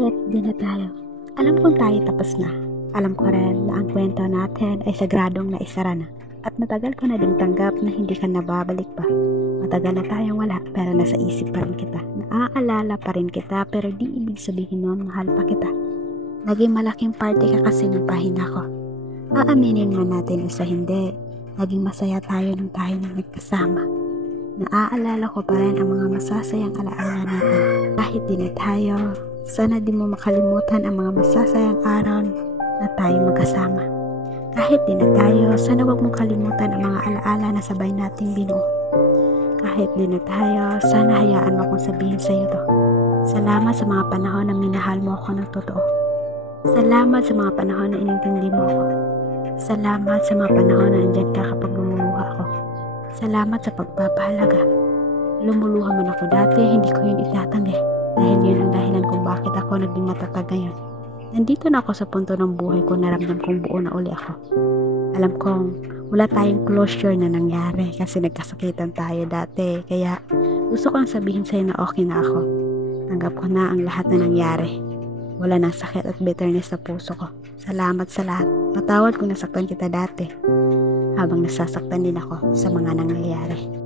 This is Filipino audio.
Kahit di na tayo. Alam kong tayo tapos na. Alam ko rin na ang kwento natin ay sagradong naisara na. At matagal ko na ding tanggap na hindi ka nababalik pa. Matagal na tayong wala pero nasa isip pa rin kita. Naaalala pa rin kita pero di ibig sabihin nun mahal pa kita. Naging malaking parte ka kasi ng pahina ko. Aaminin man natin o sa hindi, naging masaya tayo nung tayo na nagkasama. Naaalala ko pa rin ang mga masasayang alaala natin. Kahit di na tayo, sana di mo makalimutan ang mga masasayang araw na tayo magkasama. Kahit di na tayo, sana wag mong kalimutan ang mga alaala na sabay nating binuo. Kahit di na tayo, sana hayaan mo akong sabihin sa iyo to. Salamat sa mga panahon na minahal mo ako ng totoo. Salamat sa mga panahon na inintindi mo ako. Salamat sa mga panahon na andyan ka kapag lumuluha ako. Salamat sa pagpapahalaga. Lumuluha man ako dati, hindi ko yun itatanggi. Dahil yun ang dahilan kung bakit ako naging matatag ngayon. Nandito na ako sa punto ng buhay ko na ramdam kong buo na uli ako. Alam kong wala tayong closure na nangyari kasi nagkasakitan tayo dati. Kaya gusto kong sabihin sa'yo na okay na ako. Tanggap ko na ang lahat na nangyari. Wala nang sakit at bitterness sa puso ko. Salamat sa lahat. Patawad kung nasaktan kita dati. Habang nasasaktan din ako sa mga nangyayari.